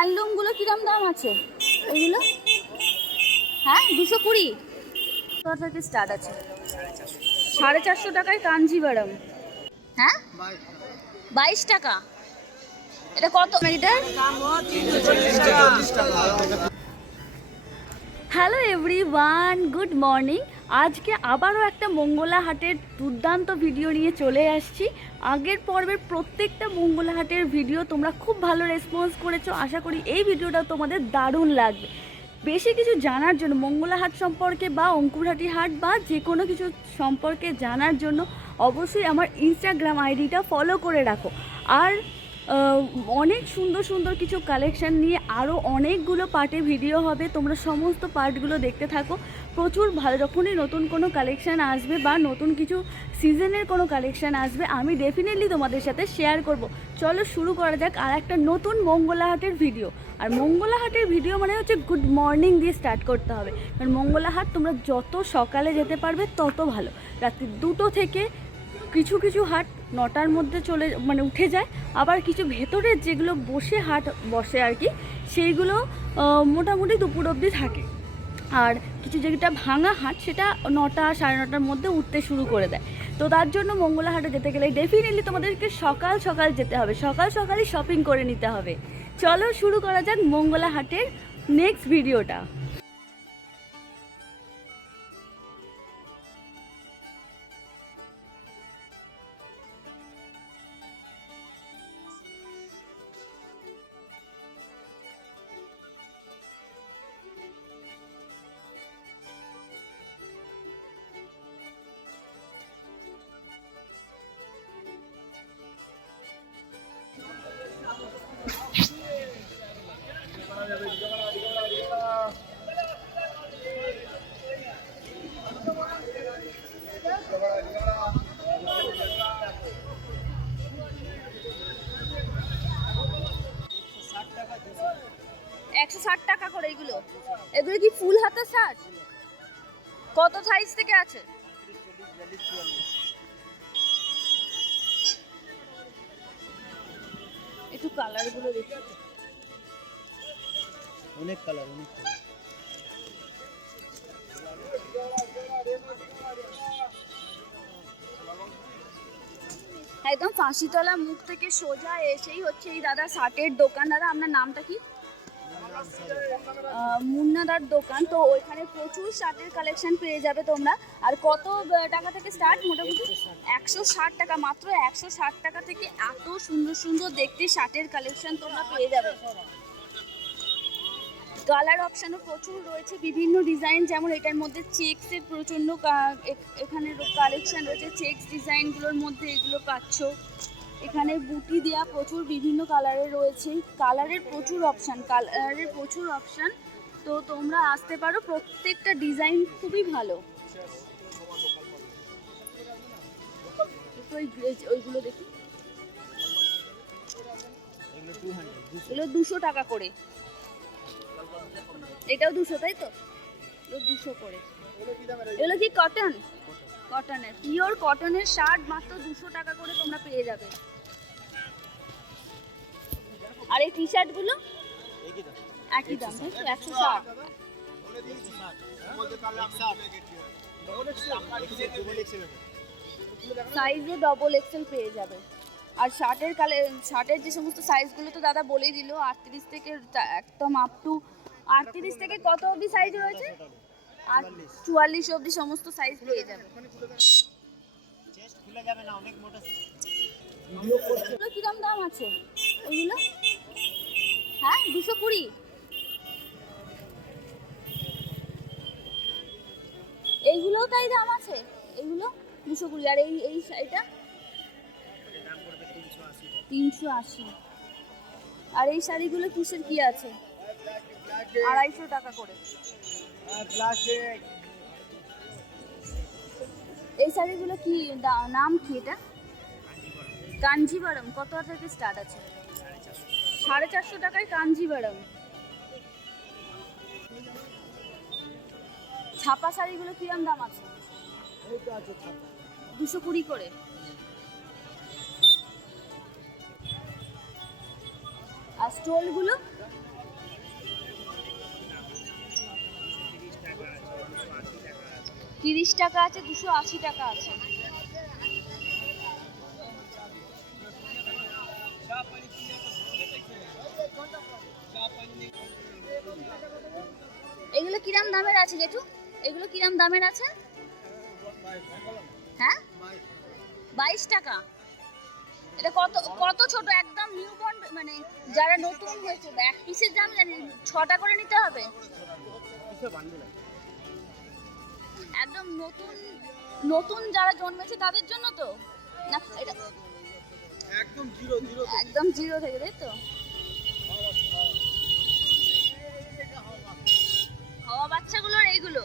হ্যান্ডলুমগুলো কিরম দাম আছে ওইগুলো? হ্যাঁ 220 থেকে স্টার্ট আছে। 450 টাকায় কাঞ্জিভারাম। হ্যাঁ 22 টাকা। এটা কত metre? Hello everyone, good morning. আজকে আবারও একটা মঙ্গলা হাটের দুর্দান্ত ভিডিও নিয়ে চলে আসছি। আগের পর্বের প্রত্যেকটা মঙ্গলা হাটের ভিডিও তোমরা খুব ভালো রেসপন্স করেছো। আশা করি এই ভিডিওটা তোমাদের দারুণ লাগবে। বেশি কিছু জানার জন্য মঙ্গলা হাট সম্পর্কে বা অঙ্কুরহাটি হাট বা যে কোনো কিছু সম্পর্কে জানার জন্য অবশ্যই আমার ইনস্টাগ্রাম আইডিটা ফলো করে রাখো। আর অনেক সুন্দর সুন্দর কিছু কালেকশান নিয়ে আরও অনেকগুলো পার্টে ভিডিও হবে, তোমরা সমস্ত পার্টগুলো দেখতে থাকো। প্রচুর ভালো, যখনই নতুন কোনো কালেকশান আসবে বা নতুন কিছু সিজনের কোনো কালেকশান আসবে আমি ডেফিনেটলি তোমাদের সাথে শেয়ার করব। চলো শুরু করা যাক আর একটা নতুন মঙ্গলা হাটের ভিডিও। আর মঙ্গলা হাটের ভিডিও মানে হচ্ছে গুড মর্নিং দিয়ে স্টার্ট করতে হবে, কারণ মঙ্গলা হাট তোমরা যত সকালে যেতে পারবে তত ভালো। রাত্রি 2টো থেকে কিছু কিছু হাট 9টার মধ্যে উঠে যায়, আবার কিছু ভেতরের যেগুলো বসে হাট বসে আর কি সেইগুলো মোটামুটি দুপুর অবধি থাকে। আর কিছু যেটা ভাঙা হাট সেটা 9টা 9:30টার মধ্যে উঠতে শুরু করে দেয়। তো তার জন্য মঙ্গলা হাটে যেতে গেলে ডেফিনেটলি তোমাদেরকে সকাল সকাল যেতে হবে, সকাল সকালই শপিং করে নিতে হবে। চলো শুরু করা যাক মঙ্গলা হাটের নেক্সট ভিডিওটা। টাকা করে এগুলো। এগুলো কি ফুল হাতা শার্ট? কত সাইজ থেকে আছে? একটু কালারগুলো দেখি। অনেক কালার, অনেক কালার। একদম ফাঁসিতলা মুখ থেকে সোজা এসেই হচ্ছে এই দাদা শার্টের দোকান। দাদা আপনার নামটা কি? মুন্নাদার দোকান। তো ওইখানে প্রচুর শার্টের কালেকশন পেয়ে যাবে তোমরা। আর কত টাকা থেকে স্টার্ট? মোটামুটি 160 টাকা, মাত্র 160 টাকা থেকে এত সুন্দর সুন্দর দেখতে শার্টের কালেকশন তোমরা পেয়ে যাবে। কালার অপশানও প্রচুর রয়েছে, বিভিন্ন ডিজাইন, যেমন এটার মধ্যে চেক্সের প্রচণ্ড এখানে কালেকশন রয়েছে। চেক্স ডিজাইনগুলোর মধ্যে এগুলো পাচ্ছ। এখানে বুটি দেওয়া প্রচুর বিভিন্ন কালারের রয়েছে, কালারের প্রচুর অপশান। তো তোমরা আসতে পারো, প্রত্যেকটা ডিজাইন খুবই ভালো। ওইগুলো দেখি, এগুলো 200 টাকা করে। এটাও 200, তাই তো? এগুলো 200 করে। এগুলো কি কটন? কটনের, পিওর কটনের শার্ট মাত্র 200 টাকা করে তোমরা পেয়ে যাবে। আর এই টি শার্টগুলো একই দাম, তাই তো? 160। সাইজে ডবল এক্সেল পেয়ে যাবে। আর শার্টের যে সমস্ত সাইজগুলো তো দাদা বলেই দিল, 38 থেকে একদম আপ টু 38 থেকে কত অবধি সাইজ রয়েছে? আর 44 অবধি সমস্ত সাইজ পেয়ে যাবে। এগুলো কিরম দাম আছে ওইগুলো? হ্যাঁ 220। এইগুলোও তাই দাম আছে? এগুলো 220। আর এটা 380। আর এই শাড়িগুলো কিসের কি আছে? 250 টাকা করে। এই শাড়িগুলো কি নাম কি? এটা কাঞ্জিভারাম। কত থেকে স্টার্ট আছে? 450 টাকায় কাঞ্জিভারাম। ছাপা শাড়িগুলো কিরম দাম আছে? 220 করে। আর স্টোলগুলো 30 টাকা আছে, 280 টাকা আছে। এগুলো কিরাম দামের আছে জেঠু? এগুলো কিরাম দামের আছে? হ্যাঁ 22 টাকা। এটা কত কত ছোট, একদম নিউবর্ন, মানে যারা নতুন হয়েছে। এক পিসের দাম জানি 6টা করে নিতে হবে। একদম নতুন নতুন যারা জন্মেছে তাদের জন্য তো না? এটা একদম জিরো থেকে, তাই তো? হওয়া বাচ্চাগুলোর এগুলো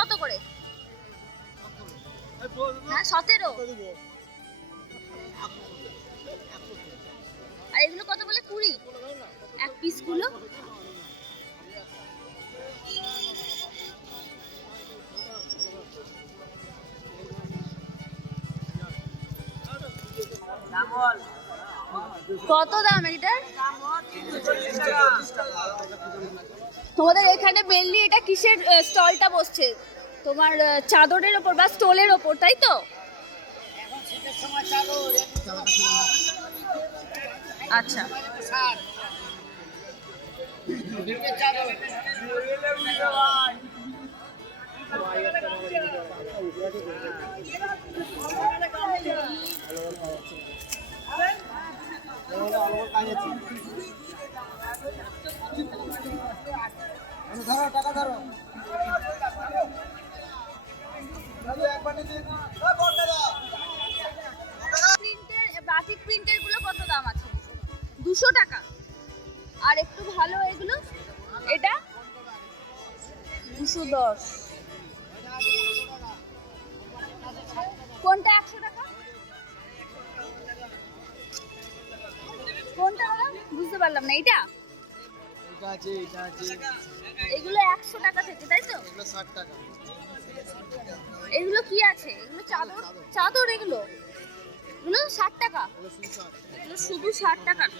কত করে? হ্যাঁ 17। আর এগুলো কত বলে? 20 এক পিস গুলো। কত দাম এটা? তোমাদের এখানে মেনলি এটা কিসের স্টলটা বসছে? তোমার চাদরের ওপর বা স্টলের ওপর, তাই তো? আচ্ছা, টাকা ধরো। বাটিক প্রিন্টের গুলো কত দাম আছে? 200 টাকা। আর একটু ভালো এগুলো, এটা 210। কোনটা 100 টাকা? কোনটা দাদা? বুঝতে পারলাম না। এটা এগুলো 100 টাকা থেকে, তাই তো? 60 টাকা। এগুলো কি আছে? এগুলো চাদর চাদর এগুলো 60 টাকা। এগুলো শুধু 60 টাকার,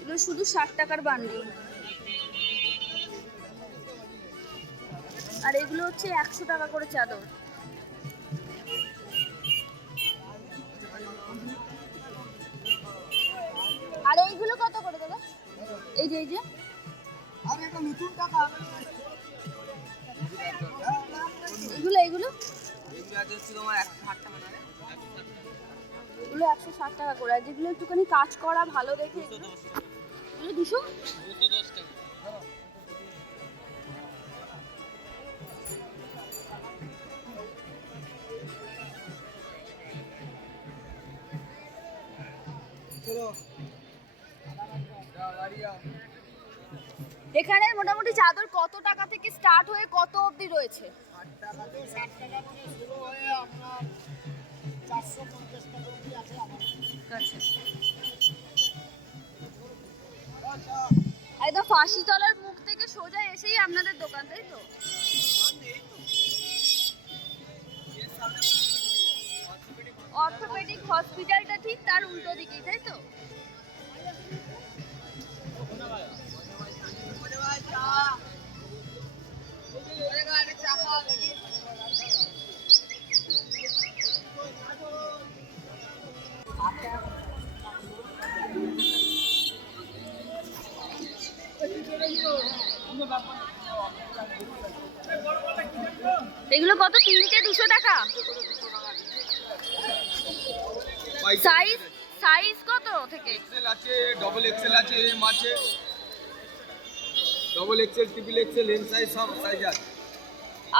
এগুলো শুধু 60 টাকার বান্ডিল। আর এগুলো হচ্ছে 100 টাকা করে চাদর। আর এইগুলো কত করে দাদা? এই যে আর এটা নতুন টাকা। এগুলো এগুলো আছে তোমার 160 টাকা না? এগুলো 160 টাকা করে। আর যেগুলো একটুখানি কাজ করা ভালো দেখে এগুলো 210 টাকা। এখানে মোটামুটি চাদর কত টাকা থেকে স্টার্ট হয়ে কত অবধি রয়েছে? 60 টাকা থেকে শুরু হয়ে আপনার 450 টাকা অবধি আছে আমার কাছে। একদম ফাঁসিতলার মুখ থেকে সোজা এসেই আপনাদের দোকান, তাই তো? অর্থোপেডিক হসপিটালটা ঠিক তার উল্টো দিকেই, তাই তো? এগুলো কত? তিনটে 200 টাকা। সাইজ সাইজ কত থেকে? এক্সেল আছে, ডবল এক্সেল আছে, এম আছে, double XL, triple XL, M size, সব সাইজ আছে।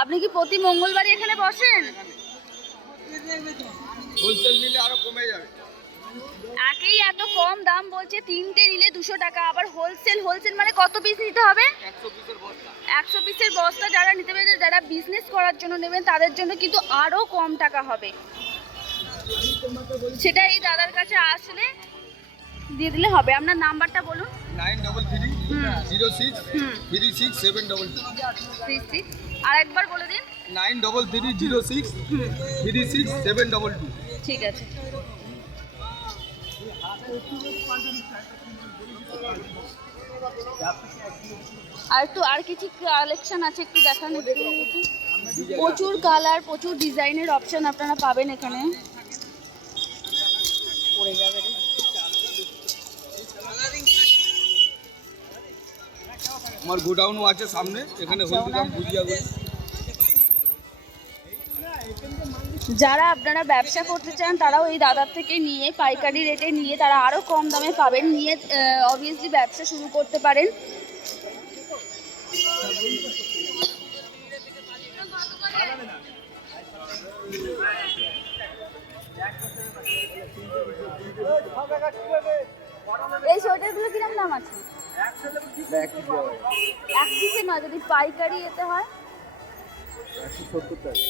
আপনি কি প্রতি মঙ্গলবারই এখানে বসেন? হোলসেল নিলে আরো কমে যাবে। একেই এত কম দাম বলছে, তিনটে নিলে 200 টাকা। আবার হোলসেল মানে কত পিস নিতে হবে? 100 পিসের বস্তা। 100 পিসের বস্তা। যারা নিতে পারে, যারা বিজনেস করার জন্য নেবেন তাদের জন্য কিন্তু আরো কম টাকা হবে। সেটা এই দাদার কাছে আসলে দিয়ে দিলে হবে। আপনার নাম্বারটা বলুন। 9333063672। আর একবার বলে দিন। 9333063672। ঠিক আছে। আর একটু আর কিছু কালেকশন আছে একটু দেখান একটু। প্রচুর কালার, প্রচুর ডিজাইনের অপশন আপনারা পাবেন এখানে। পড়ে যাবে রে। আমার গোডাউনও আছে সামনে, এখানে হলদিরাম ভুজিয়াগুলো। যারা আপনারা ব্যবসা করতে চান তারাও এই দাদার থেকে নিয়ে পাইকারি রেটে নিয়ে তারা আরও কম দামে পাবেন, নিয়ে অবভিয়াসলি ব্যবসা শুরু করতে পারেন। এই সোয়েটারগুলো কিরকম দাম আছে? এক পিসে নয়, যদি পাইকারি এতে হয় 170 টাকা।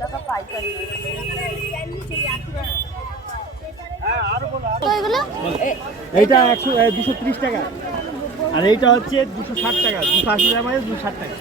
টাকা পাইকারি। তো এগুলো এইটা 230 টাকা, আর এইটা হচ্ছে 260 টাকা, 280 টাকা মানে 260 টাকা।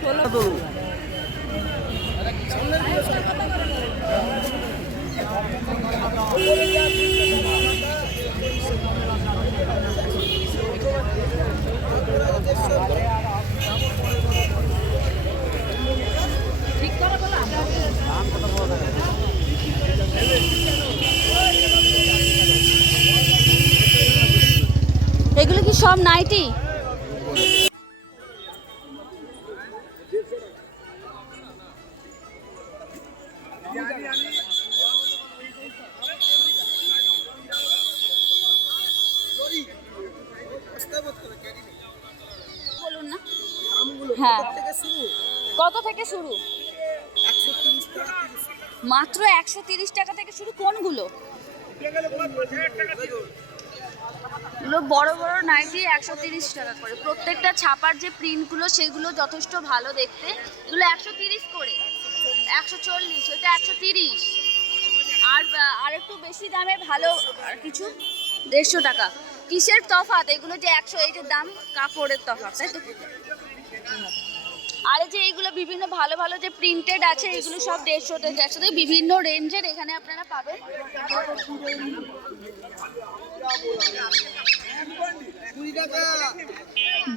এগুলো কি সব নাইটি? বলুন না। হ্যাঁ, কত থেকে শুরু? মাত্র 130 টাকা থেকে শুরু। কোনগুলো? এগুলো বড় বড় নাইটি 130 টাকা করে। প্রত্যেকটা ছাপার যে প্রিন্টগুলো সেগুলো যথেষ্ট ভালো দেখতে। এগুলো 130 করে, 140, ওইটা 130। আর একটু বেশি দামে ভালো আর কিছু 150 টাকা। কিসের তফাৎ? এগুলো যে 100, এইটার দাম কাপড়ের তফাৎ, তাই তো? আর এই যে এইগুলো বিভিন্ন ভালো ভালো যে প্রিন্টেড আছে, এগুলো সব 150 থেকে 100 থেকে বিভিন্ন রেঞ্জের এখানে আপনারা পাবেন।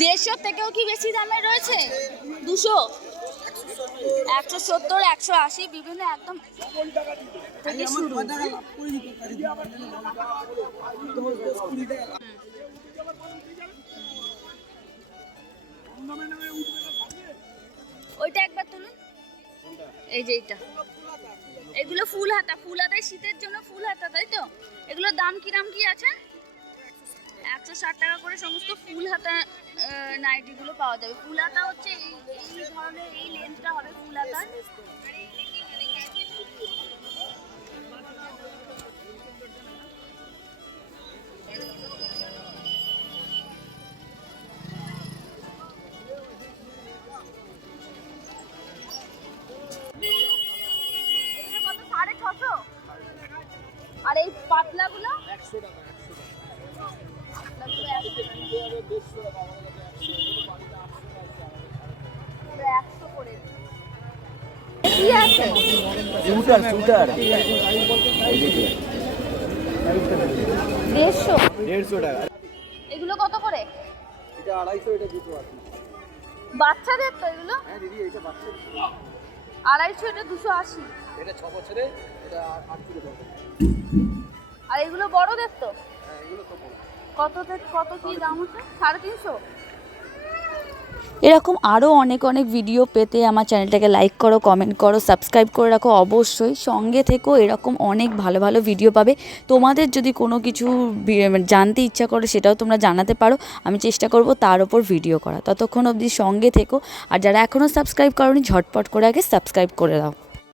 150 থেকেও কি বেশি দামে রয়েছে? 200, 170, 180 বিভিন্ন একদম থেকে শুরু। ওইটা একবার তুলুন, এই যে এইটা। এগুলো ফুল হাতায় শীতের জন্য ফুল হাতা, তাই তো? এগুলোর দাম কিরাম কি আছে? 160 টাকা করে সমস্ত ফুল হাতা নাইটিগুলো পাওয়া যাবে। ফুল হাতা হচ্ছে এই ধরনের, এই লেন্থটা হবে ফুল হাতার। এগুলো কত? 650। আর এই পাতলাগুলো 100 টাকা। পাতলাগুলো 100 করে। কি আছে? সুটার 150 টাকা। এগুলো কত করে? এটা 250, এটা 280। বাচ্চাদের তো এগুলো? হ্যাঁ দিদি, এটা বাচ্চা। 250, এটা 280। এটা 6 বছরে, এটা 8 কিলো হবে। আর এগুলো বড়দের তো? হ্যাঁ, এগুলো তো বড়। কত কি দাম আছে? 350। এরকম আরও অনেক অনেক ভিডিও পেতে আমার চ্যানেলটাকে লাইক করো, কমেন্ট করো, সাবস্ক্রাইব করে রাখো অবশ্যই। সঙ্গে থেকেও এরকম অনেক ভালো ভালো ভিডিও পাবে। তোমাদের যদি কোনো কিছু জানতে ইচ্ছা করে সেটাও তোমরা জানাতে পারো, আমি চেষ্টা করব তার ওপর ভিডিও করা। ততক্ষণ অবধি সঙ্গে থেকো। আর যারা এখনও সাবস্ক্রাইব করোনি ঝটপট করে আগে সাবস্ক্রাইব করে দাও।